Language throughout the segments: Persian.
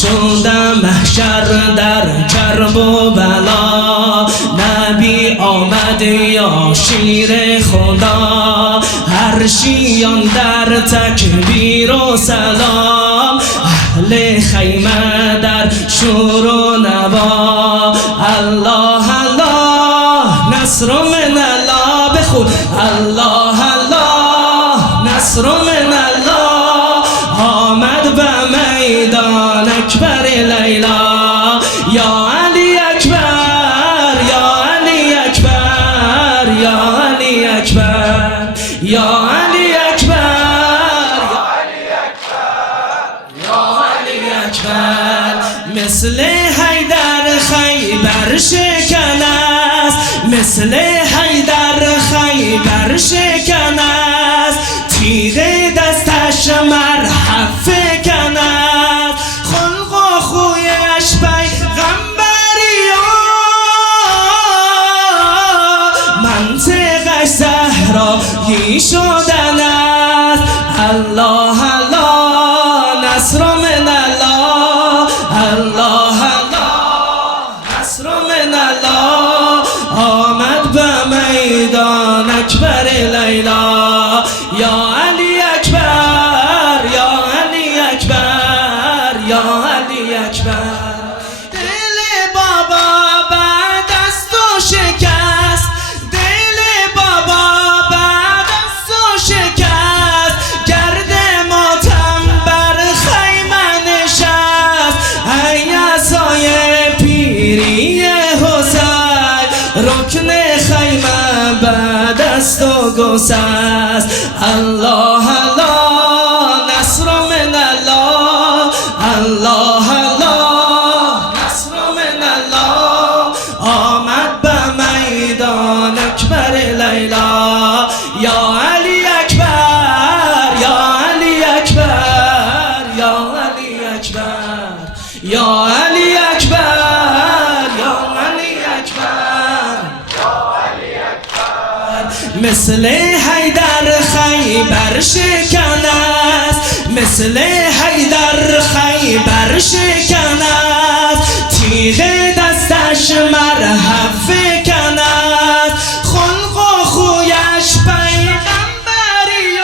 شدم محشر در کرب و بلا. نبی آمد یا شیر خدا، عرشیان در تکبیر و سلام. اهل خیمه در شور و نوا. الله الله نصر من الله. بخون الله الله نصر من الله. آمد به میدان اکبر لیلا. یا علی اکبر یا علی اکبر یا علی اکبر یا علی اکبر یا علی اکبر. مثل حیدر خیبر شکن است، مثل حیدر خیبر شکن است. تیغ دستش مرحب فکن است. خلق و خویش پیغمبری منطقش زهرایی شدن است. الله الله نصر من الله. الله الله نصر من الله. آمد به میدان اکبر لیلا. یا علی اکبر یا علی اکبر یا علی اکبر. دل بابا بعد از تو شکست، دل بابا بعد از تو شکست. گرد ماتم بر خیمه نشست. ای عصای پیری حسین، رکن خیمه بعد از تو گسست. الله الله نصر من الله. الله الله نصر من الله. آمد به میدان اکبر لیلا. یا علی اکبر یا علی اکبر یا علی اکبر یا علی اکبر یا علی اکبر. مثل حیدر خیبر شکن است، مثل حیدر خیبر شکن است. تیغ دستش مرحب فکن است. خلق و خویش پیغمبری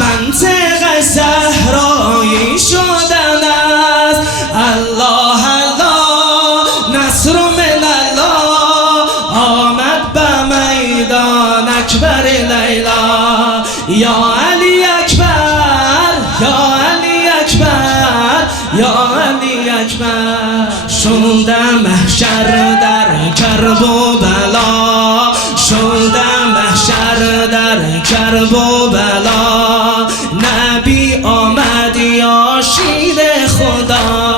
منطقش زهرایی شدن است. الله الله نصر من الله. آمد به میدان اکبر لیلا. یا علی اکبر یا علی اکبر یا علی اکبر. شدم محشر در کرب و بلا. شدم محشر در کرب و بلا. نبی آمد یا شیر خدا.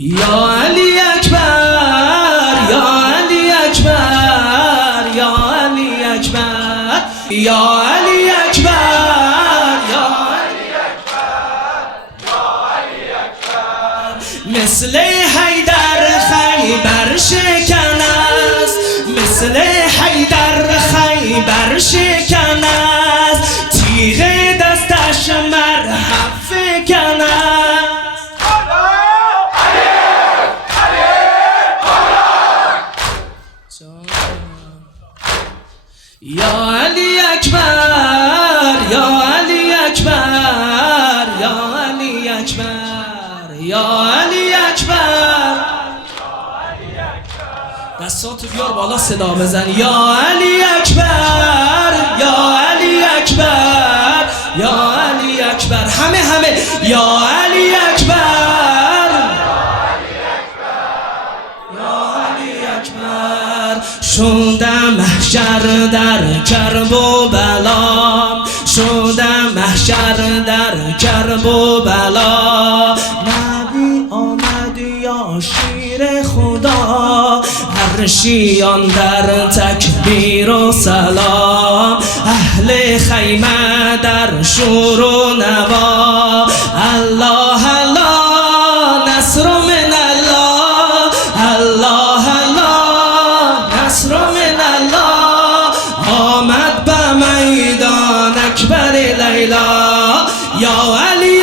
یا علی اکبر یا علی اکبر یا علی اکبر یا علی اکبر یا علی اکبر یا علی اکبر. مثل حیدر خیبر شکن است، مثل حیدر خیبر شکن است. تیغ دستش مرحب فکن است. یا علی اکبر یا علی اکبر یا علی اکبر یا علی اکبر. دستاتو بیار بالا صدا بزن. یا علی اکبر یا علی اکبر یا علی اکبر. همه یا علی اکبر یا علی اکبر. شدم محشر در کرب و بلا. شدم محشر در کرب و بلا. نبی آمد یا شیر خدا. عرشیان در تکبیر و سلام. اهل خیمه در شور و نوا. الله الله نصر من الله. الله الله آمد به میدان اکبر لیلا یا علی